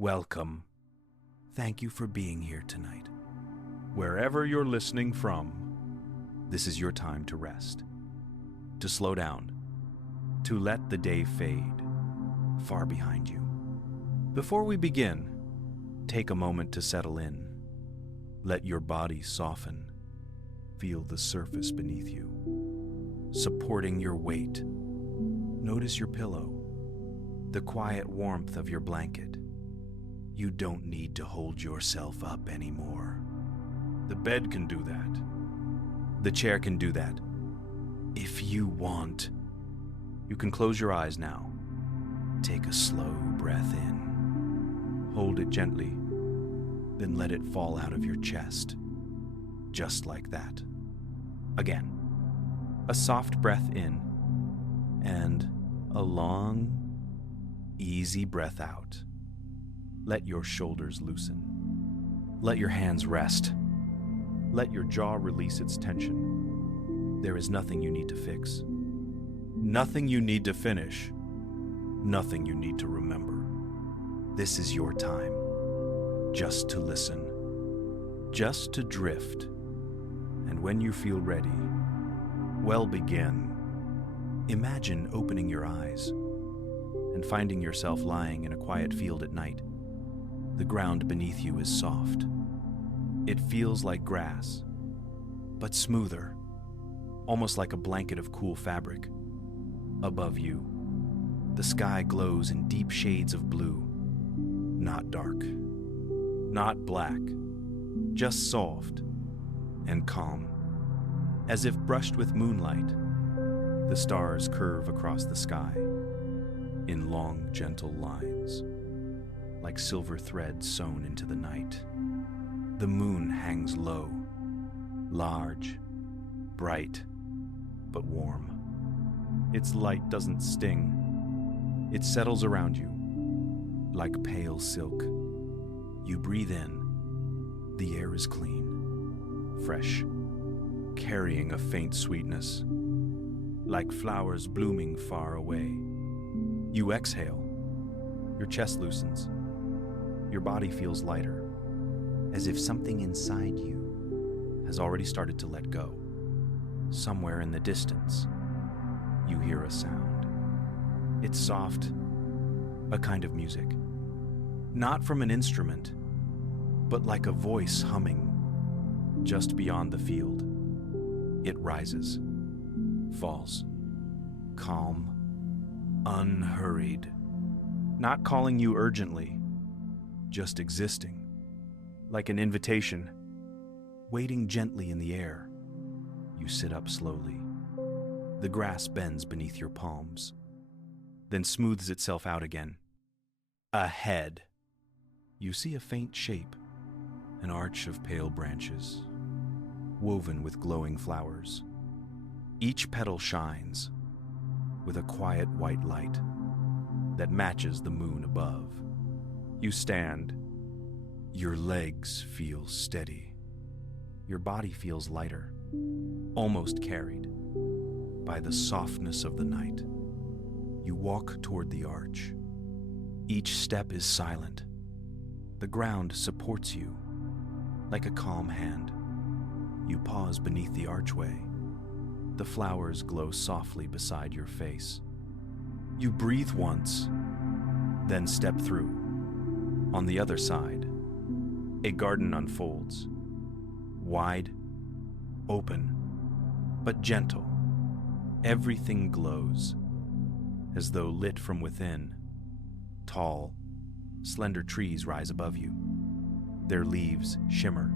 Welcome. Thank you for being here tonight. Wherever you're listening from, this is your time to rest, to slow down, to let the day fade far behind you. Before we begin, take a moment to settle in. Let your body soften. Feel the surface beneath you, supporting your weight. Notice your pillow, the quiet warmth of your blanket. You don't need to hold yourself up anymore. The bed can do that. The chair can do that. If you want, you can close your eyes now. Take a slow breath in. Hold it gently, then let it fall out of your chest. Just like that. Again, a soft breath in, and a long, easy breath out. Let your shoulders loosen. Let your hands rest. Let your jaw release its tension. There is nothing you need to fix. Nothing you need to finish. Nothing you need to remember. This is your time. Just to listen. Just to drift. And when you feel ready, well, begin. Imagine opening your eyes and finding yourself lying in a quiet field at night. The ground beneath you is soft. It feels like grass, but smoother, almost like a blanket of cool fabric. Above you, the sky glows in deep shades of blue, not dark, not black, just soft and calm. As if brushed with moonlight, the stars curve across the sky in long, gentle lines, like silver threads sewn into the night. The moon hangs low, large, bright, but warm. Its light doesn't sting. It settles around you like pale silk. You breathe in. The air is clean, fresh, carrying a faint sweetness, like flowers blooming far away. You exhale. Your chest loosens. Your body feels lighter, as if something inside you has already started to let go. Somewhere in the distance, you hear a sound. It's soft, a kind of music. Not from an instrument, but like a voice humming just beyond the field. It rises, falls, calm, unhurried, not calling you urgently, just existing, like an invitation, waiting gently in the air. You sit up slowly. The grass bends beneath your palms, then smooths itself out again. Ahead, you see a faint shape, an arch of pale branches, woven with glowing flowers. Each petal shines with a quiet white light that matches the moon above. You stand. Your legs feel steady. Your body feels lighter, almost carried by the softness of the night. You walk toward the arch. Each step is silent. The ground supports you like a calm hand. You pause beneath the archway. The flowers glow softly beside your face. You breathe once, then step through. On the other side, a garden unfolds. Wide, open, but gentle. Everything glows, as though lit from within. Tall, slender trees rise above you. Their leaves shimmer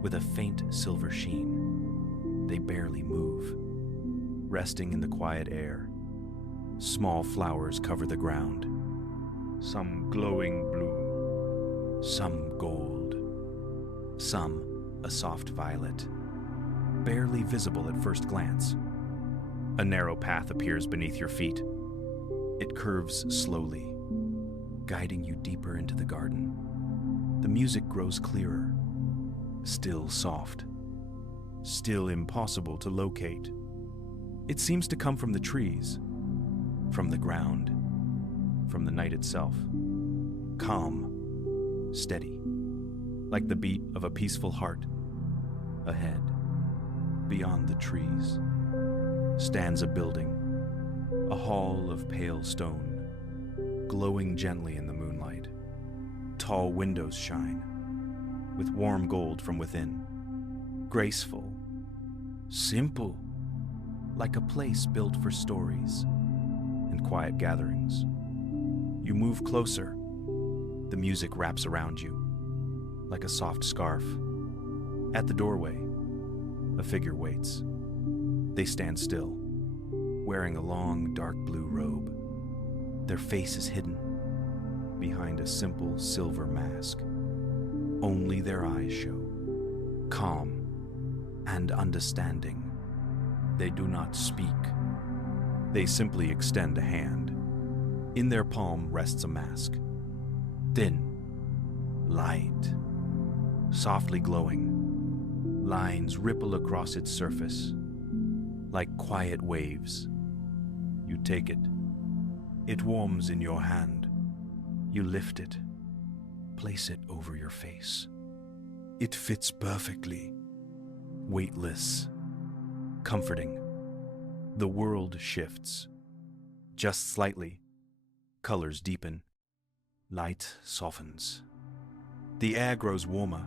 with a faint silver sheen. They barely move, resting in the quiet air. Small flowers cover the ground, some glowing blue, some gold, some a soft violet, barely visible at first glance. A narrow path appears beneath your feet. It curves slowly, guiding you deeper into the garden. The music grows clearer, still soft, still impossible to locate. It seems to come from the trees, from the ground, from the night itself. Calm, steady, like the beat of a peaceful heart. Ahead, beyond the trees, stands a building, a hall of pale stone, glowing gently in the moonlight. Tall windows shine, with warm gold from within. Graceful, simple, like a place built for stories and quiet gatherings. You move closer. The music wraps around you, like a soft scarf. At the doorway, a figure waits. They stand still, wearing a long, dark blue robe. Their face is hidden behind a simple silver mask. Only their eyes show, calm and understanding. They do not speak. They simply extend a hand. In their palm rests a mask. Thin, light, softly glowing. Lines ripple across its surface, like quiet waves. You take it. It warms in your hand. You lift it, place it over your face. It fits perfectly, weightless, comforting. The world shifts. Just slightly, colors deepen, light softens. The air grows warmer,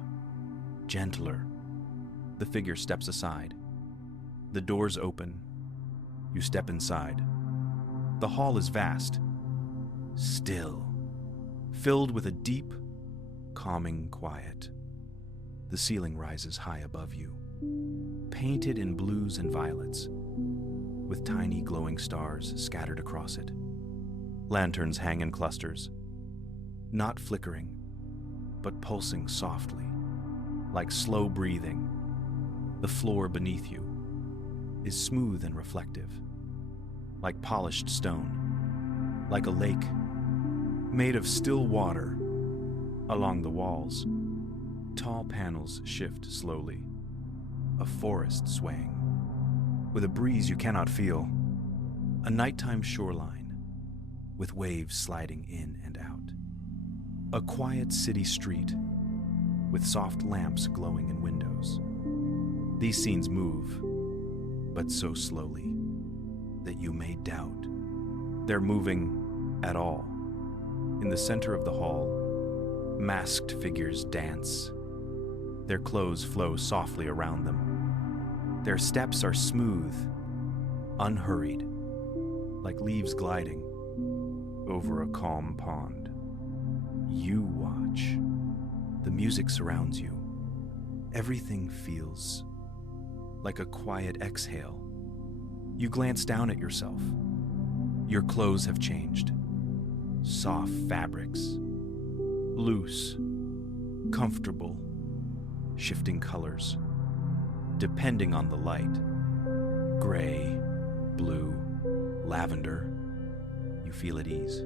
gentler. The figure steps aside. The doors open. You step inside. The hall is vast, still, filled with a deep, calming quiet. The ceiling rises high above you, painted in blues and violets, with tiny glowing stars scattered across it. Lanterns hang in clusters, not flickering, but pulsing softly, like slow breathing. The floor beneath you is smooth and reflective, like polished stone, like a lake made of still water. Along the walls, tall panels shift slowly, a forest swaying, with a breeze you cannot feel, a nighttime shoreline with waves sliding in and out, a quiet city street with soft lamps glowing in windows. These scenes move, but so slowly that you may doubt they're moving at all. In the center of the hall, masked figures dance. Their clothes flow softly around them. Their steps are smooth, unhurried, like leaves gliding over a calm pond. You watch. The music surrounds you. Everything feels like a quiet exhale. You glance down at yourself. Your clothes have changed. Soft fabrics, loose, comfortable, shifting colors, depending on the light. Gray, blue, lavender. You feel at ease.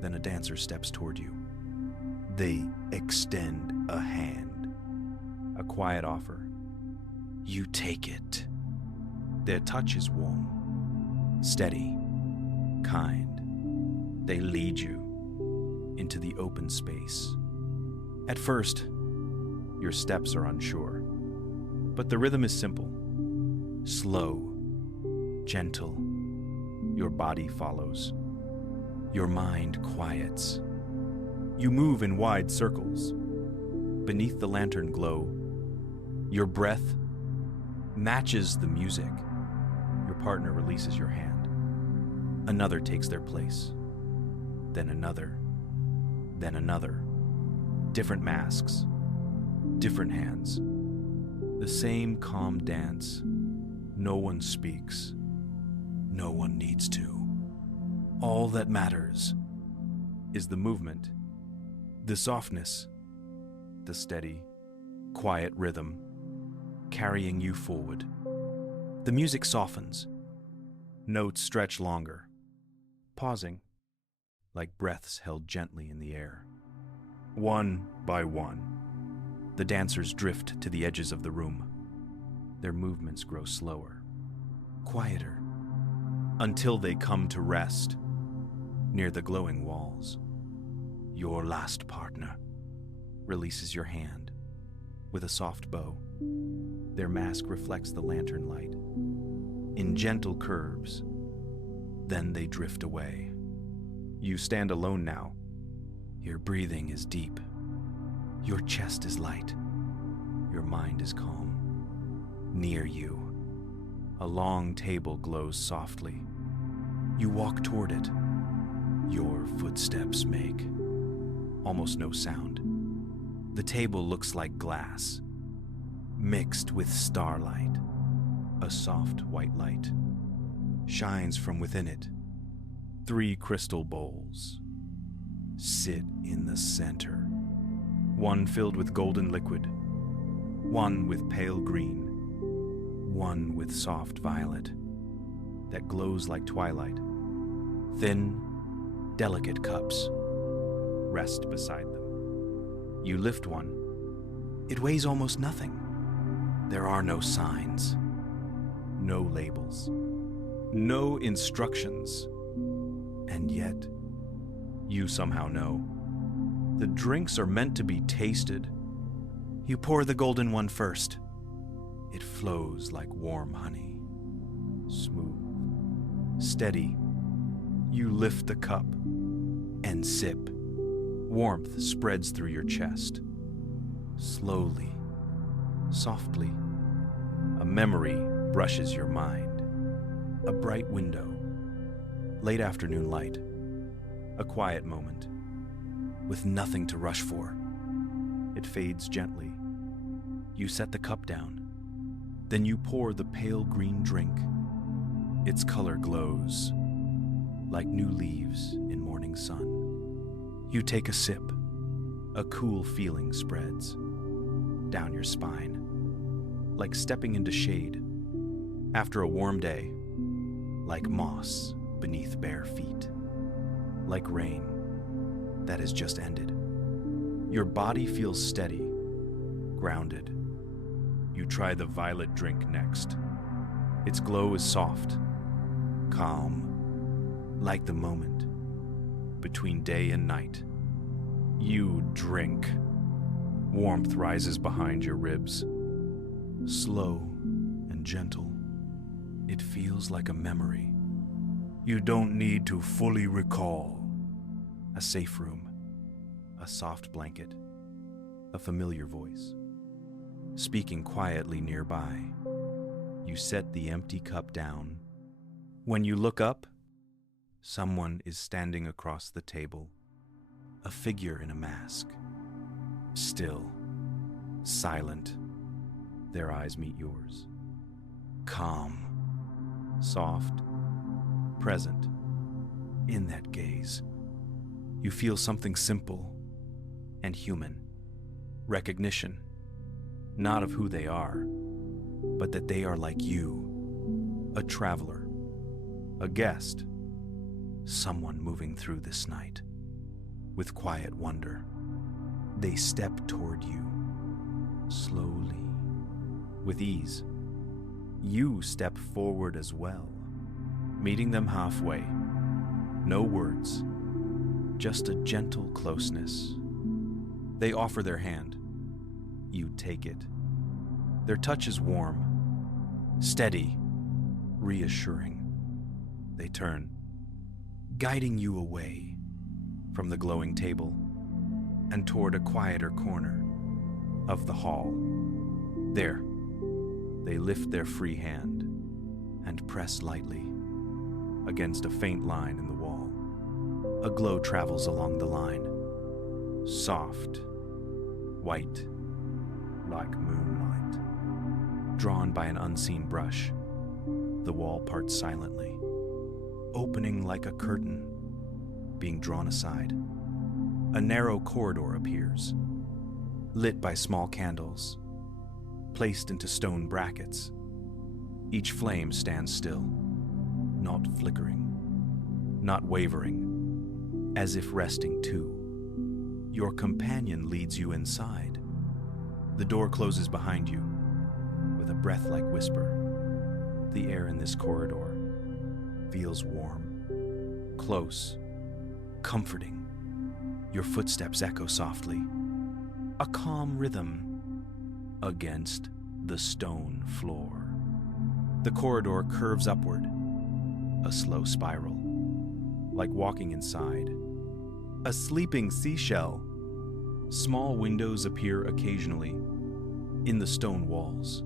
Then a dancer steps toward you. They extend a hand, a quiet offer. You take it. Their touch is warm, steady, kind. They lead you into the open space. At first, your steps are unsure, but the rhythm is simple, slow, gentle. Your body follows. Your mind quiets. You move in wide circles. Beneath the lantern glow, your breath matches the music. Your partner releases your hand. Another takes their place. Then another. Then another. Different masks. Different hands. The same calm dance. No one speaks. No one needs to. All that matters is the movement, the softness, the steady, quiet rhythm carrying you forward. The music softens. Notes stretch longer, pausing like breaths held gently in the air. One by one, the dancers drift to the edges of the room. Their movements grow slower, quieter, until they come to rest near the glowing walls. Your last partner, releases your hand with a soft bow. Their mask reflects the lantern light in gentle curves. Then they drift away. You stand alone now. Your breathing is deep. Your chest is light. Your mind is calm. Near you, a long table glows softly. You walk toward it. Your footsteps make almost no sound. The table looks like glass, mixed with starlight. A soft white light shines from within it. 3 crystal bowls sit in the center, one filled with golden liquid, one with pale green, one with soft violet that glows like twilight. Thin, delicate cups rest beside them. You lift one. It weighs almost nothing. There are no signs, no labels, no instructions. And yet, you somehow know. The drinks are meant to be tasted. You pour the golden one first. It flows like warm honey, smooth, steady. You lift the cup and sip. Warmth spreads through your chest. Slowly, softly, a memory brushes your mind. A bright window, late afternoon light, a quiet moment, with nothing to rush for. It fades gently. You set the cup down. Then you pour the pale green drink. Its color glows like new leaves in morning sun. You take a sip. A cool feeling spreads down your spine, like stepping into shade after a warm day, like moss beneath bare feet, like rain that has just ended. Your body feels steady, grounded. You try the violet drink next. Its glow is soft, calm, like the moment between day and night. You drink. Warmth rises behind your ribs, slow and gentle. It feels like a memory. You don't need to fully recall. A safe room, a soft blanket, a familiar voice, speaking quietly nearby. You set the empty cup down. When you look up, someone is standing across the table, a figure in a mask. Still, silent, their eyes meet yours. Calm, soft, present. In that gaze, you feel something simple and human. Recognition, not of who they are, but that they are like you, a traveler, a guest, someone moving through this night. With quiet wonder, they step toward you, slowly, with ease. You step forward as well, meeting them halfway. No words, just a gentle closeness. They offer their hand. You take it. Their touch is warm, steady, reassuring. They turn, guiding you away from the glowing table and toward a quieter corner of the hall. There, they lift their free hand and press lightly against a faint line in the wall. A glow travels along the line, soft, white, like moonlight. Drawn by an unseen brush, the wall parts silently, opening like a curtain, being drawn aside. A narrow corridor appears, lit by small candles, placed into stone brackets. Each flame stands still, not flickering, not wavering, as if resting too. Your companion leads you inside. The door closes behind you with a breath-like whisper. The air in this corridor feels warm, close, comforting. Your footsteps echo softly. a calm rhythm against the stone floor. The corridor curves upward, a slow spiral, like walking inside a sleeping seashell. Small windows appear occasionally in the stone walls.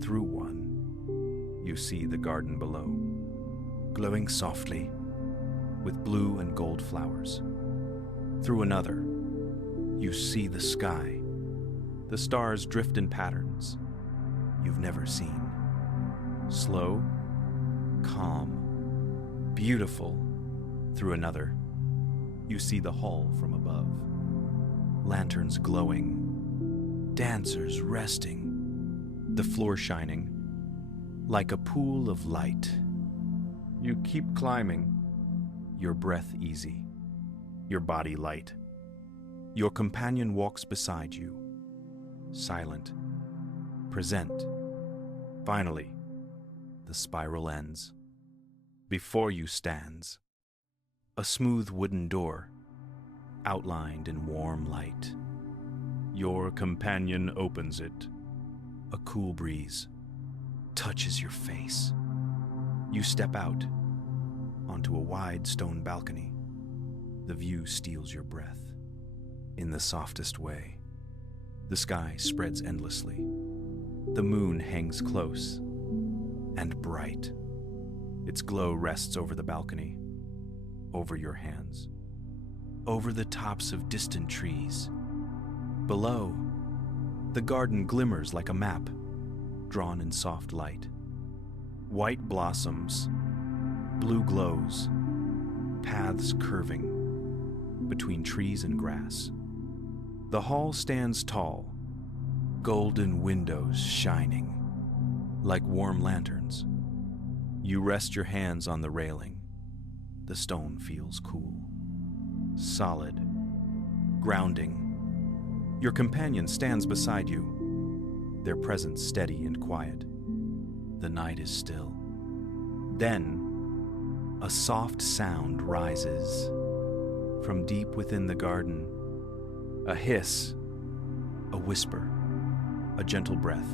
Through one, you see the garden below, glowing softly with blue and gold flowers. Through another, you see the sky. The stars drift in patterns you've never seen. Slow, calm, beautiful. Through another, you see the hall from above. Lanterns glowing, dancers resting, the floor shining like a pool of light. You keep climbing, your breath easy, your body light. Your companion walks beside you, silent, present. Finally, the spiral ends. Before you stands a smooth wooden door, outlined in warm light. Your companion opens it. A cool breeze touches your face. You step out onto a wide stone balcony. The view steals your breath. In the softest way, the sky spreads endlessly. The moon hangs close and bright. Its glow rests over the balcony, over your hands, over the tops of distant trees. Below, the garden glimmers like a map drawn in soft light. White blossoms, blue glows, paths curving between trees and grass. The hall stands tall, golden windows shining like warm lanterns. You rest your hands on the railing. The stone feels cool, solid, grounding. Your companion stands beside you, their presence steady and quiet. The night is still. Then, a soft sound rises from deep within the garden. A hiss, a whisper, a gentle breath.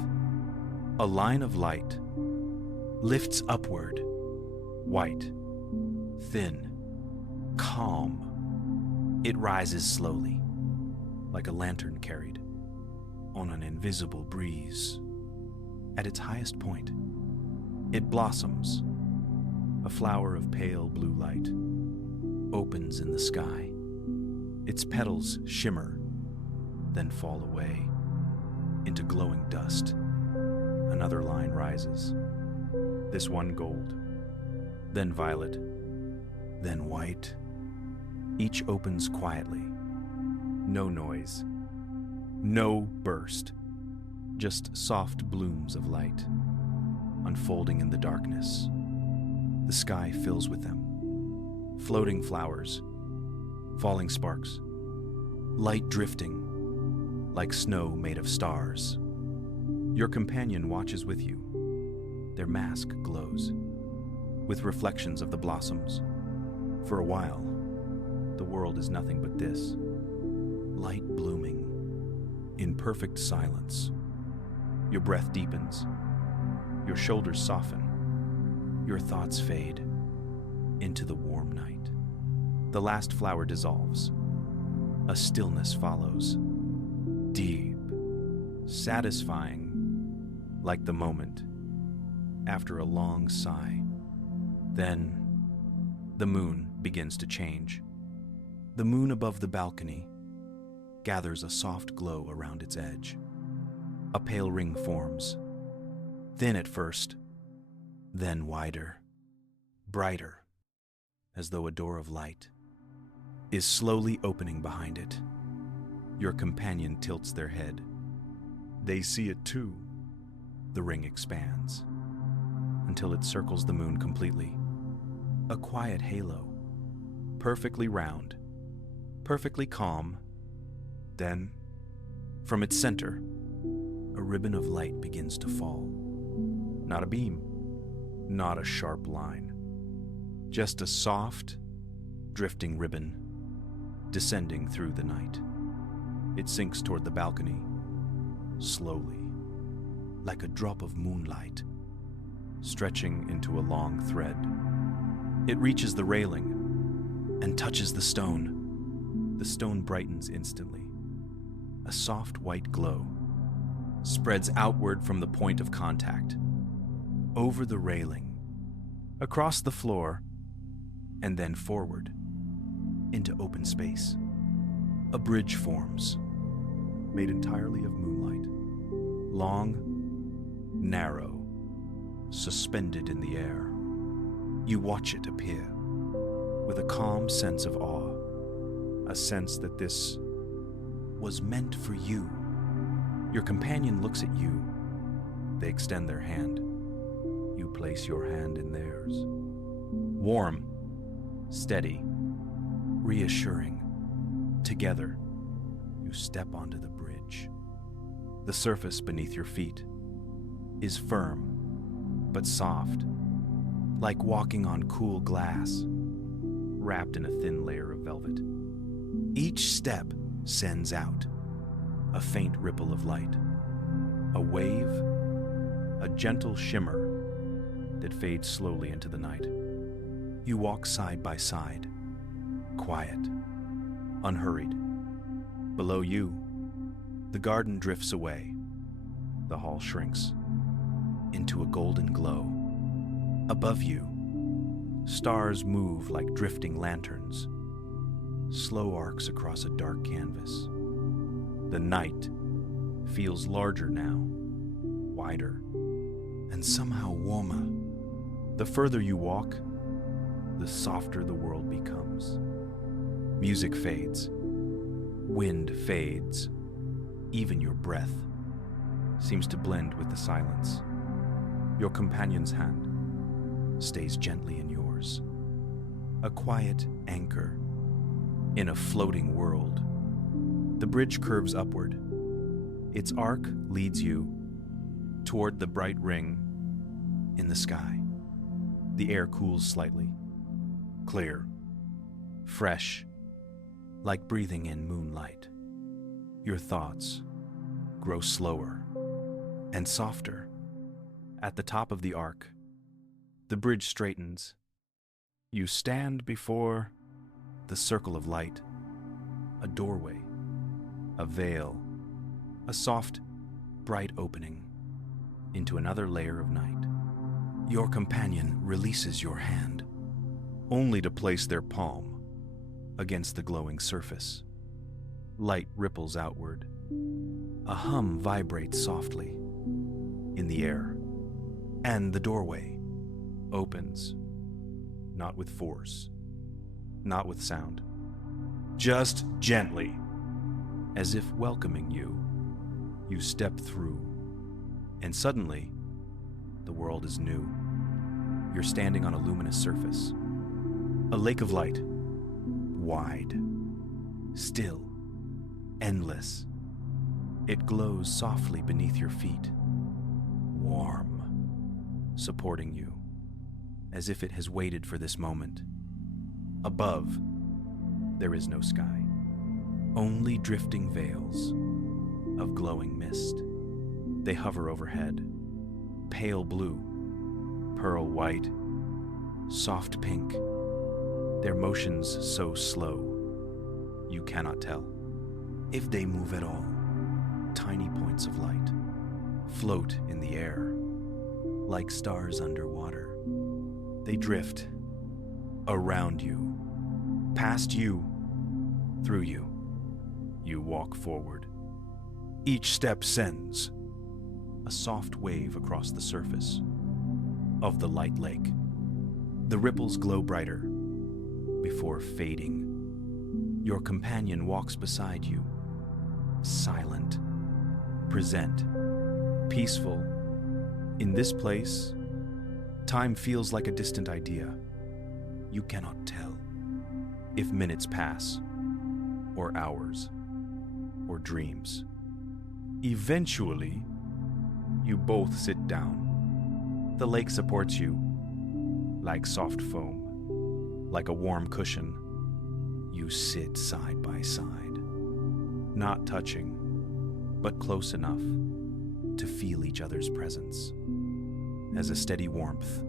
A line of light lifts upward, white, thin, calm. It rises slowly, like a lantern carried on an invisible breeze. At its highest point, it blossoms. A flower of pale blue light opens in the sky. Its petals shimmer, then fall away into glowing dust. Another line rises, this one gold, then violet, then white. Each opens quietly. No noise, no burst, just soft blooms of light, unfolding in the darkness. The sky fills with them, floating flowers, falling sparks, light drifting like snow made of stars. Your companion watches with you. Their mask glows with reflections of the blossoms. For a while, the world is nothing but this, light blooming in perfect silence. Your breath deepens, your shoulders soften, your thoughts fade into the warm night. The last flower dissolves. A stillness follows, deep, satisfying, like the moment after a long sigh. Then, the moon begins to change. The moon above the balcony gathers a soft glow around its edge. A pale ring forms, thin at first, then wider, brighter, as though a door of light is slowly opening behind it. Your companion tilts their head. They see it too. The ring expands until it circles the moon completely. A quiet halo, perfectly round, perfectly calm. Then, from its center, a ribbon of light begins to fall. Not a beam, not a sharp line, just a soft, drifting ribbon descending through the night. It sinks toward the balcony, slowly, like a drop of moonlight, stretching into a long thread. It reaches the railing and touches the stone. The stone brightens instantly. A soft white glow spreads outward from the point of contact, over the railing, across the floor, and then forward into open space. A bridge forms, made entirely of moonlight, long, narrow, suspended in the air. You watch it appear with a calm sense of awe, a sense that this was meant for you. Your companion looks at you. They extend their hand. You place your hand in theirs. Warm, steady, reassuring. Together, you step onto the bridge. The surface beneath your feet is firm, but soft, like walking on cool glass, wrapped in a thin layer of velvet. Each step sends out a faint ripple of light, a wave, a gentle shimmer that fades slowly into the night. You walk side by side, quiet, unhurried. Below you, the garden drifts away. The hall shrinks into a golden glow. Above you, stars move like drifting lanterns, slow arcs across a dark canvas. The night feels larger now, wider, and somehow warmer. The further you walk, the softer the world becomes. Music fades, wind fades, even your breath seems to blend with the silence. Your companion's hand stays gently in yours, a quiet anchor in a floating world. The bridge curves upward. Its arc leads you toward the bright ring in the sky. The air cools slightly, clear, fresh, like breathing in moonlight. Your thoughts grow slower and softer. At the top of the arc, the bridge straightens. You stand before the circle of light, a doorway, a veil, a soft, bright opening into another layer of night. Your companion releases your hand, only to place their palm against the glowing surface. Light ripples outward. A hum vibrates softly in the air, and the doorway opens, not with force, not with sound, just gently, as if welcoming you. You step through, and suddenly, the world is new. You're standing on a luminous surface, a lake of light, wide, still, endless. It glows softly beneath your feet, warm, supporting you, as if it has waited for this moment. Above, there is no sky, only drifting veils of glowing mist. They hover overhead, pale blue, pearl white, soft pink, their motions so slow, you cannot tell if they move at all. Tiny points of light float in the air, like stars underwater. They drift around you, past you, through you. You walk forward. Each step sends a soft wave across the surface of the light lake. The ripples glow brighter before fading. Your companion walks beside you, silent, present, peaceful. In this place, time feels like a distant idea. You cannot tell if minutes pass, or hours, or dreams. Eventually, you both sit down. The lake supports you, like soft foam, like a warm cushion. You sit side by side, not touching, but close enough to feel each other's presence. As a steady warmth,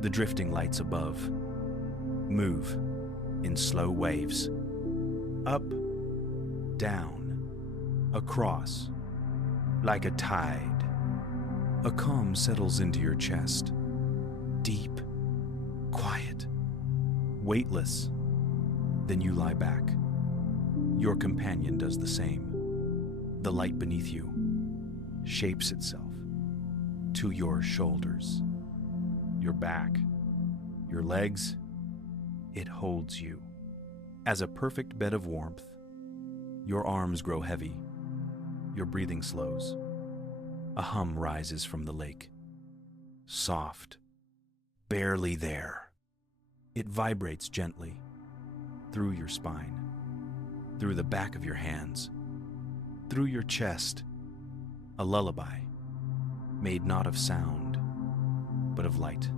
the drifting lights above move in slow waves, up, down, across, like a tide. A calm settles into your chest, deep, quiet, weightless. Then you lie back. Your companion does the same. The light beneath you shapes itself to your shoulders, your back, your legs. It holds you. As a perfect bed of warmth, your arms grow heavy, your breathing slows. A hum rises from the lake, soft, barely there. It vibrates gently through your spine, through the back of your hands, through your chest. A lullaby made not of sound, but of light.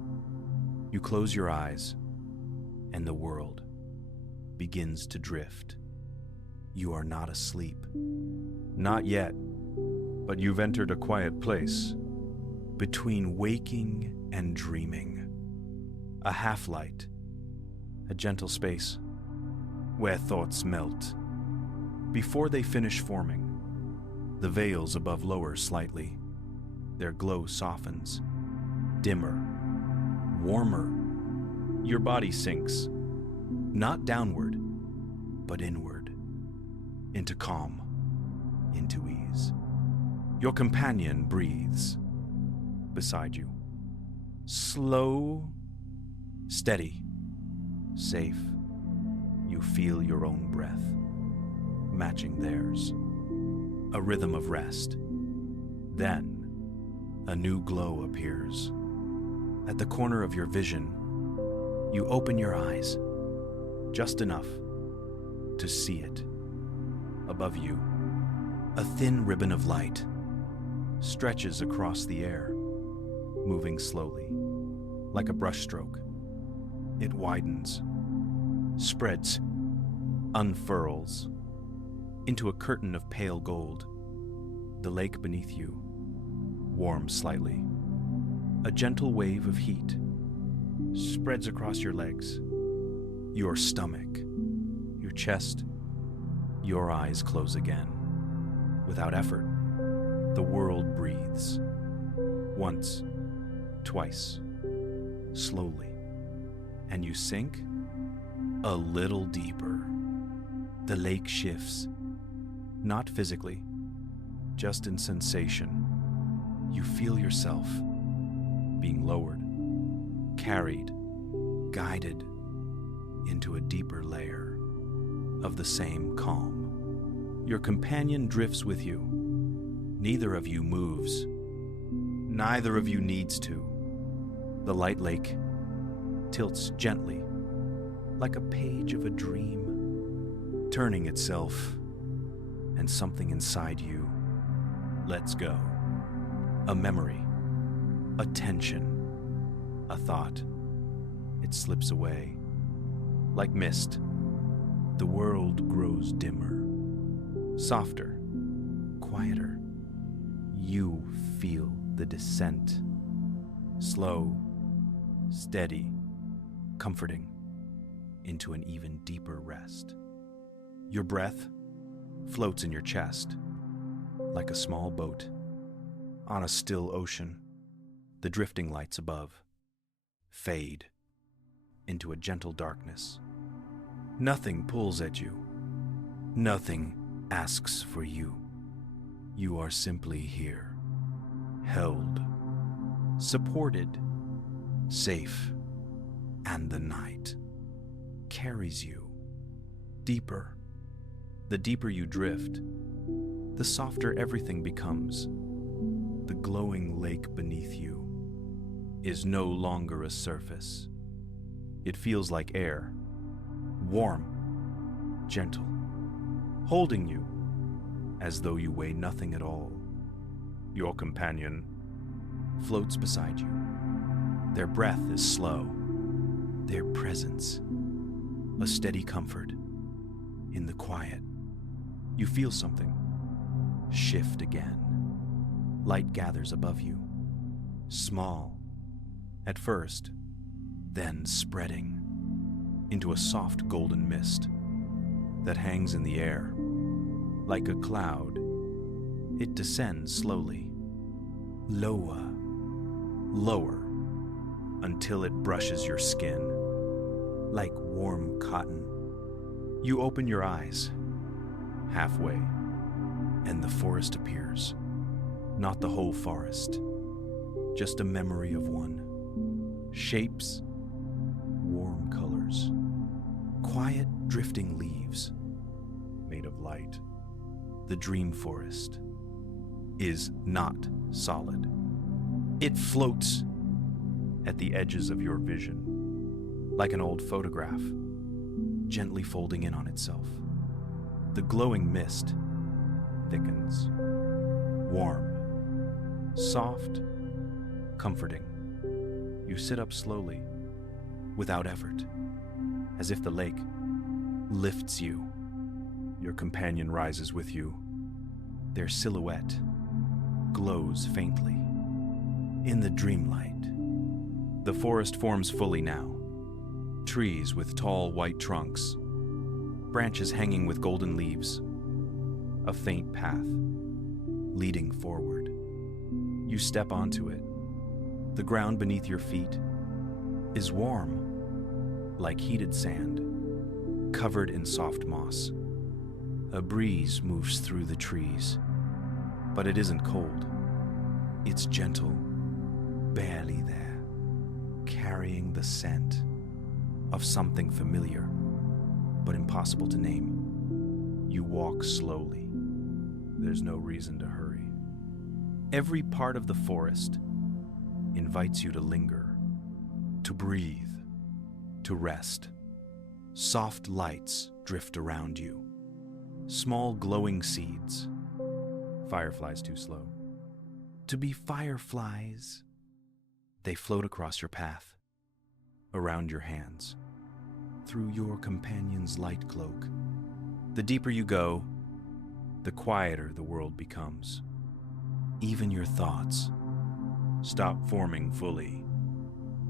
You close your eyes, and the world begins to drift. You are not asleep. Not yet, but you've entered a quiet place between waking and dreaming. A half-light, a gentle space where thoughts melt. Before they finish forming, the veils above lower slightly. Their glow softens, dimmer, warmer. Your body sinks, not downward, but inward, into calm, into ease. Your companion breathes beside you. Slow, steady, safe. You feel your own breath, matching theirs. A rhythm of rest. Then, a new glow appears. At the corner of your vision, you open your eyes, just enough to see it. Above you, a thin ribbon of light stretches across the air, moving slowly, like a brushstroke. It widens, spreads, unfurls into a curtain of pale gold. The lake beneath you warms slightly. A gentle wave of heat spreads across your legs, your stomach, your chest. Your eyes close again. Without effort, the world breathes. Once, twice, slowly, and you sink a little deeper. The lake shifts, not physically, just in sensation. You feel yourself being lowered, carried, guided into a deeper layer of the same calm. Your companion drifts with you. Neither of you moves. Neither of you needs to. The light lake tilts gently, like a page of a dream, turning itself, and something inside you lets go. A memory, a tension, a thought. It slips away. Like mist, the world grows dimmer, softer, quieter. You feel the descent, slow, steady, comforting, into an even deeper rest. Your breath floats in your chest, like a small boat on a still ocean. The drifting lights above fade into a gentle darkness. Nothing pulls at you. Nothing asks for you. You are simply here, held, supported, safe, and the night carries you deeper. The deeper you drift, the softer everything becomes. The glowing lake beneath you is no longer a surface. It feels like air, warm, gentle, holding you as though you weigh nothing at all. Your companion floats beside you. Their breath is slow, their presence a steady comfort in the quiet. You feel something shift again. Light gathers above you, small at first, then spreading into a soft golden mist that hangs in the air. Like a cloud, it descends slowly, lower, lower, until it brushes your skin like warm cotton. You open your eyes, halfway, and the forest appears. Not the whole forest, just a memory of one. Shapes, warm colors, quiet drifting leaves made of light. The dream forest is not solid. It floats at the edges of your vision, like an old photograph, gently folding in on itself. The glowing mist thickens, warm, soft, comforting. You sit up slowly, without effort, as if the lake lifts you. Your companion rises with you. Their silhouette glows faintly in the dreamlight. The forest forms fully now. Trees with tall white trunks, branches hanging with golden leaves, a faint path leading forward. You step onto it. The ground beneath your feet is warm, like heated sand, covered in soft moss. A breeze moves through the trees, but it isn't cold. It's gentle, barely there, carrying the scent of something familiar, but impossible to name. You walk slowly. There's no reason to hurry. Every part of the forest invites you to linger, to breathe, to rest. Soft lights drift around you. Small glowing seeds. Fireflies too slow to be fireflies. They float across your path, around your hands, through your companion's light cloak. The deeper you go, the quieter the world becomes. Even your thoughts stop forming fully.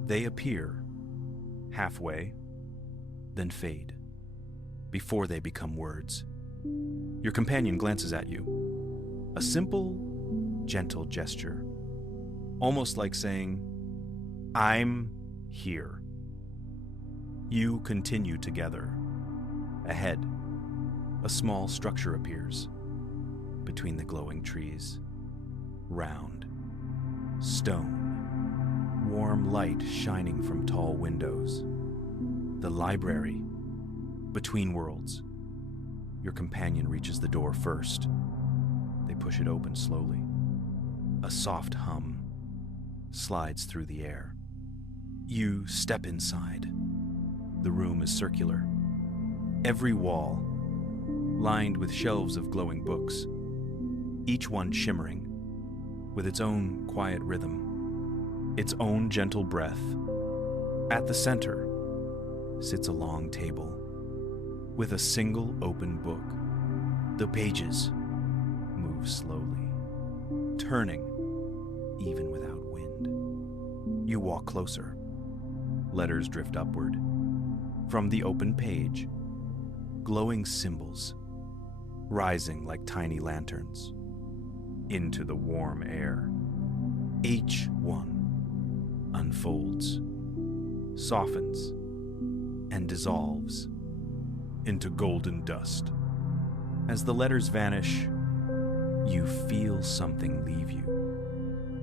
They appear halfway, then fade, before they become words. Your companion glances at you. A simple, gentle gesture, almost like saying, "I'm here." You continue together. Ahead, a small structure appears between the glowing trees. Round, stone, warm light shining from tall windows. The library, between worlds. Your companion reaches the door first. They push it open slowly. A soft hum slides through the air. You step inside. The room is circular. Every wall lined with shelves of glowing books, each one shimmering with its own quiet rhythm, its own gentle breath. At the center sits a long table with a single open book. The pages move slowly, turning even without wind. You walk closer. Letters drift upward. From the open page, glowing symbols rising like tiny lanterns into the warm air. Each one unfolds, softens, and dissolves into golden dust. As the letters vanish, you feel something leave you.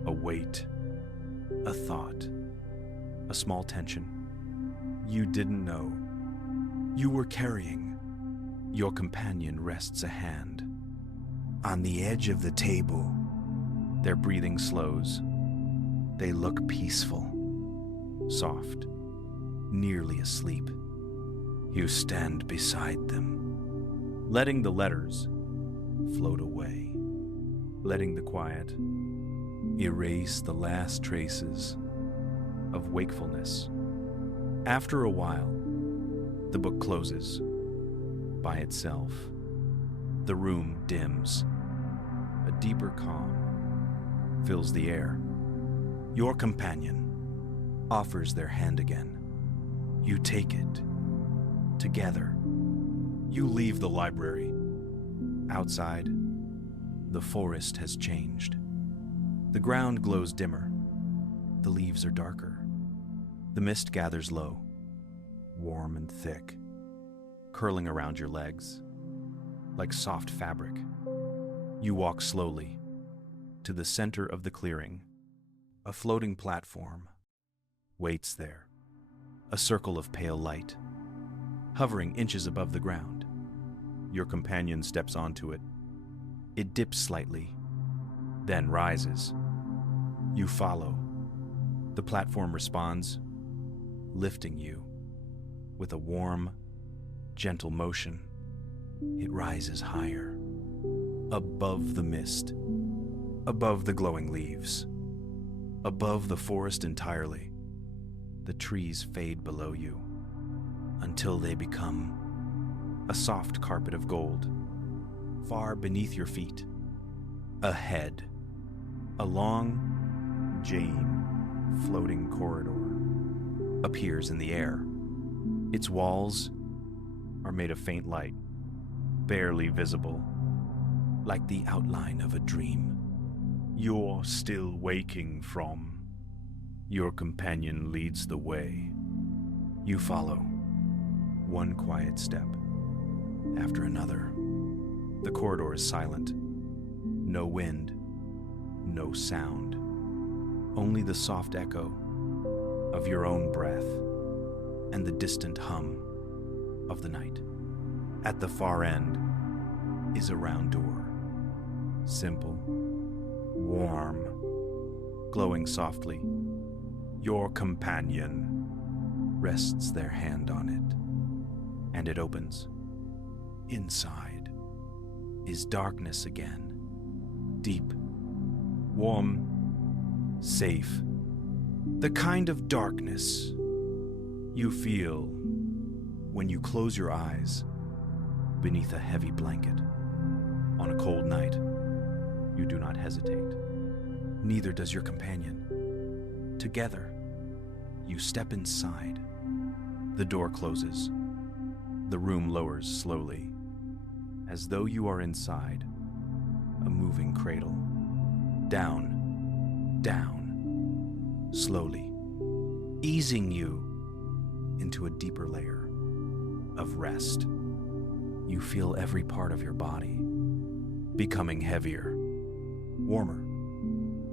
A weight, a thought, a small tension you didn't know you were carrying. Your companion rests a hand on the edge of the table. Their breathing slows. They look peaceful, soft, nearly asleep. You stand beside them, letting the letters float away, letting the quiet erase the last traces of wakefulness. After a while, the book closes by itself. The room dims. A deeper calm fills the air. Your companion offers their hand again. You take it. Together, you leave the library. Outside, the forest has changed. The ground glows dimmer. The leaves are darker. The mist gathers low, warm and thick, curling around your legs like soft fabric. You walk slowly to the center of the clearing. A floating platform waits there, a circle of pale light, hovering inches above the ground. Your companion steps onto it. It dips slightly, then rises. You follow. The platform responds, lifting you with a warm, gentle motion. It rises higher, above the mist, above the glowing leaves, above the forest entirely. The trees fade below you until they become a soft carpet of gold. Far beneath your feet, ahead, a long, jade floating corridor appears in the air. Its walls are made of faint light, barely visible, like the outline of a dream. You're still waking from. Your companion leads the way. You follow, one quiet step after another. The corridor is silent. No wind, no sound. Only the soft echo of your own breath and the distant hum of the night. At the far end is a round door. Simple, warm, glowing softly. Your companion rests their hand on it, and it opens. Inside is darkness again. Deep, warm, safe. The kind of darkness you feel when you close your eyes beneath a heavy blanket. On a cold night, you do not hesitate. Neither does your companion. Together, you step inside. The door closes. The room lowers slowly, as though you are inside a moving cradle. Down, down, slowly, easing you into a deeper layer of rest. You feel every part of your body becoming heavier, warmer,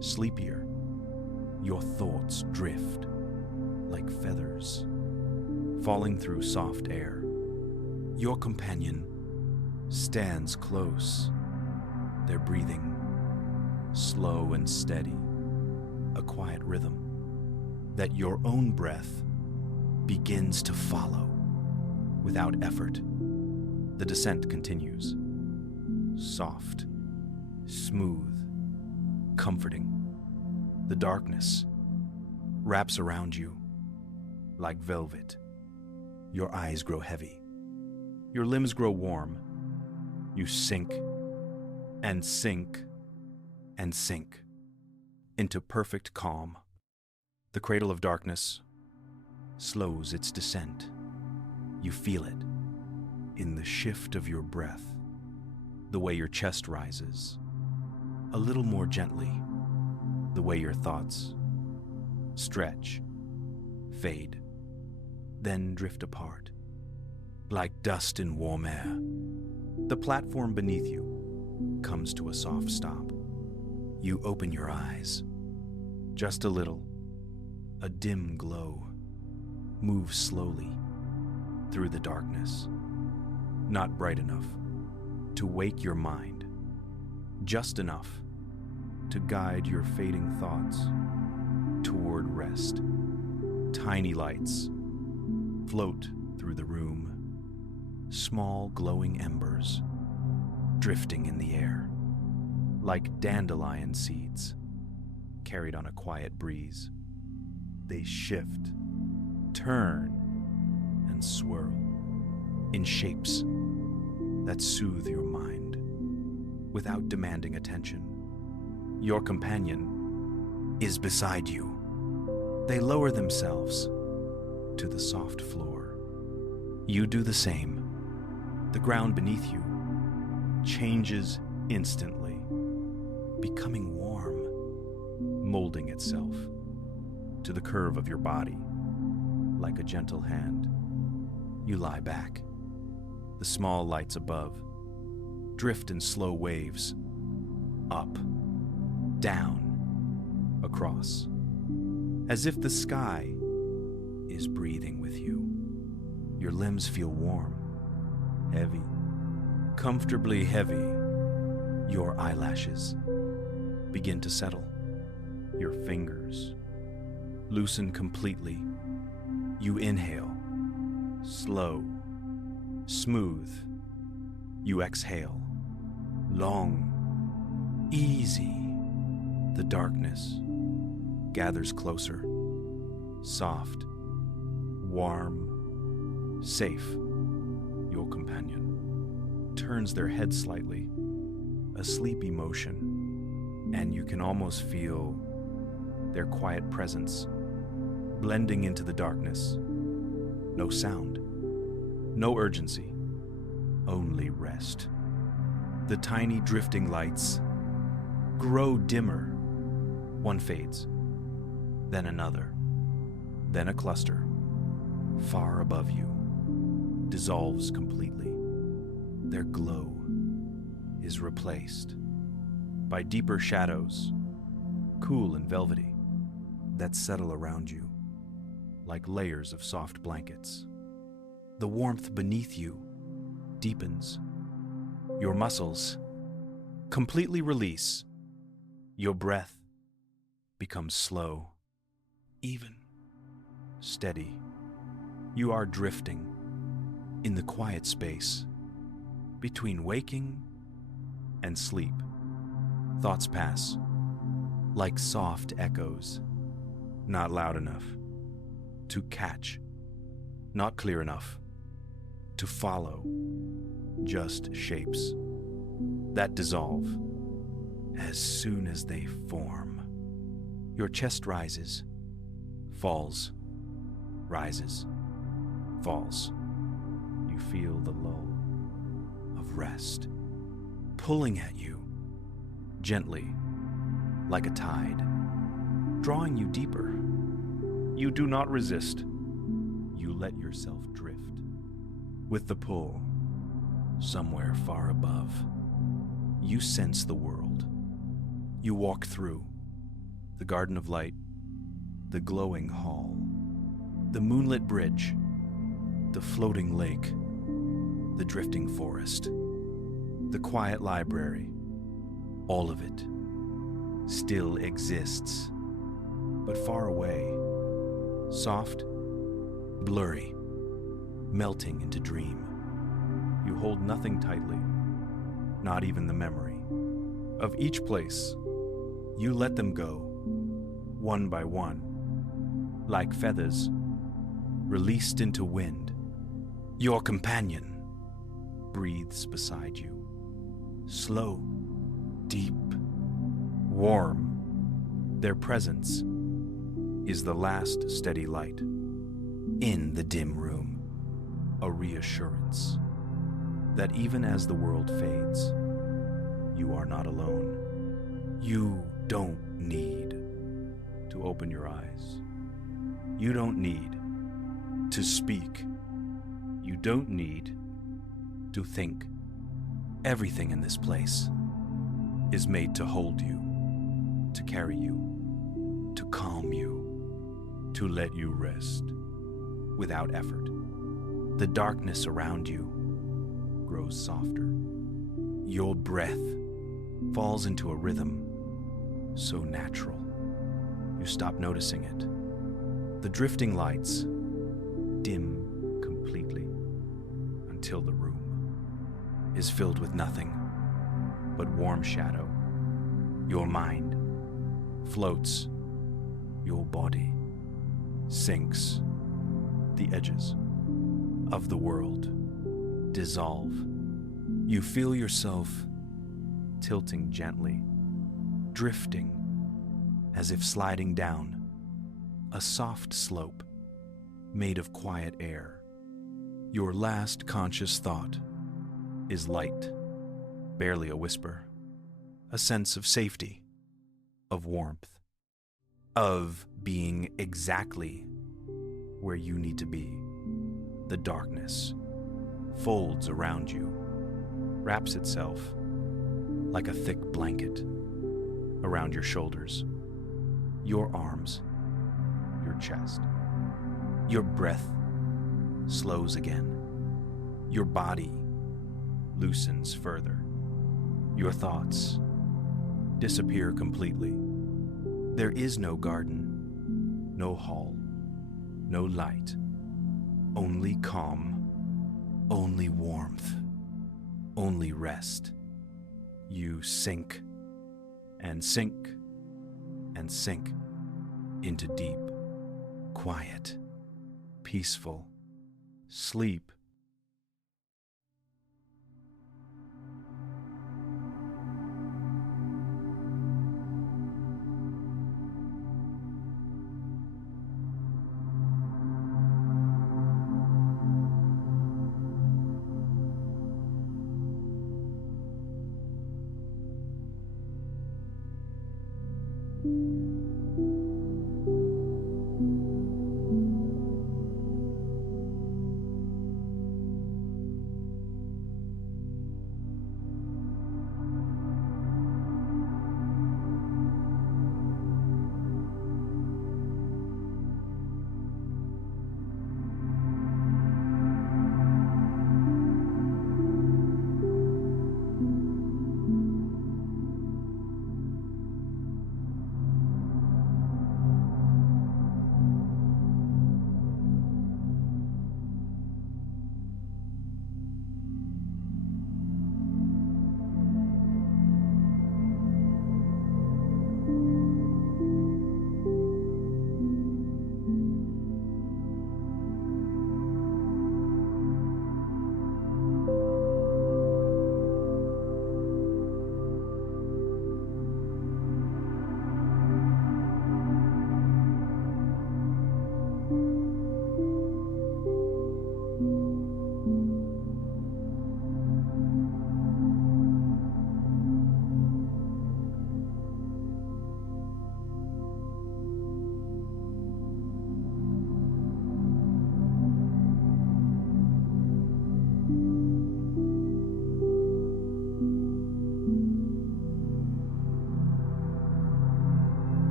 sleepier. Your thoughts drift like feathers, falling through soft air. Your companion stands close, their breathing slow and steady, a quiet rhythm that your own breath begins to follow without effort. The descent continues, soft, smooth, comforting. The darkness wraps around you like velvet. Your eyes grow heavy. Your limbs grow warm. You sink and sink and sink into perfect calm. The cradle of darkness slows its descent. You feel it in the shift of your breath, the way your chest rises, a little more gently, the way your thoughts stretch, fade, then drift apart, like dust in warm air. The platform beneath you comes to a soft stop. You open your eyes. Just a little, a dim glow moves slowly through the darkness, not bright enough to wake your mind, just enough to guide your fading thoughts toward rest. Tiny lights float through the room, small glowing embers drifting in the air, like dandelion seeds carried on a quiet breeze. They shift, turn, and swirl in shapes that soothe your mind. without demanding attention. Your companion is beside you. They lower themselves to the soft floor. You do the same. The ground beneath you changes instantly, becoming warm, molding itself to the curve of your body. Like a gentle hand, you lie back. The small lights above drift in slow waves, up, down, across, as if the sky is breathing with you. Your limbs feel warm, heavy, comfortably heavy. Your eyelashes begin to settle. Your fingers loosen completely. You inhale, slow, smooth. You exhale, long, easy. The darkness gathers closer, soft, warm, safe. Your companion turns their head slightly, a sleepy motion, and you can almost feel their quiet presence blending into the darkness. No sound, no urgency, only rest. The tiny drifting lights grow dimmer. One fades, then another, then a cluster, far above you, dissolves completely. Their glow is replaced by deeper shadows, cool and velvety, that settle around you like layers of soft blankets. The warmth beneath you deepens. Your muscles completely release. Your breath becomes slow, even, steady. You are drifting in the quiet space between waking and sleep. Thoughts pass like soft echoes, not loud enough to catch, not clear enough to follow, just shapes that dissolve as soon as they form. Your chest rises, falls, rises, falls. You feel the lull of rest pulling at you gently like a tide, drawing you deeper. You do not resist. You let yourself drift with the pull. Somewhere far above, you sense the world. You walk through the garden of light, the glowing hall, the moonlit bridge, the floating lake, the drifting forest, the quiet library. All of it still exists, but far away, soft, blurry, melting into dream. You hold nothing tightly, not even the memory of each place. You let them go, one by one, like feathers released into wind. Your companion breathes beside you, slow, deep, warm. Their presence is the last steady light in the dim room, a reassurance that even as the world fades, you are not alone. You don't need to open your eyes. You don't need to speak. You don't need to think. Everything in this place is made to hold you, to carry you, to calm you, to let you rest without effort. The darkness around you grows softer. Your breath falls into a rhythm so natural, you stop noticing it. The drifting lights dim completely until the room is filled with nothing but warm shadow. Your mind floats, your body sinks. The edges of the world dissolve. You feel yourself tilting gently, drifting as if sliding down a soft slope made of quiet air. Your last conscious thought is light, barely a whisper, a sense of safety, of warmth, of being exactly where you need to be. The darkness folds around you, wraps itself like a thick blanket around your shoulders, your arms, your chest. Your breath slows again. Your body loosens further. Your thoughts disappear completely. There is no garden, no hall, no light, only calm, only warmth, only rest. You sink and sink and sink into deep, quiet, peaceful sleep.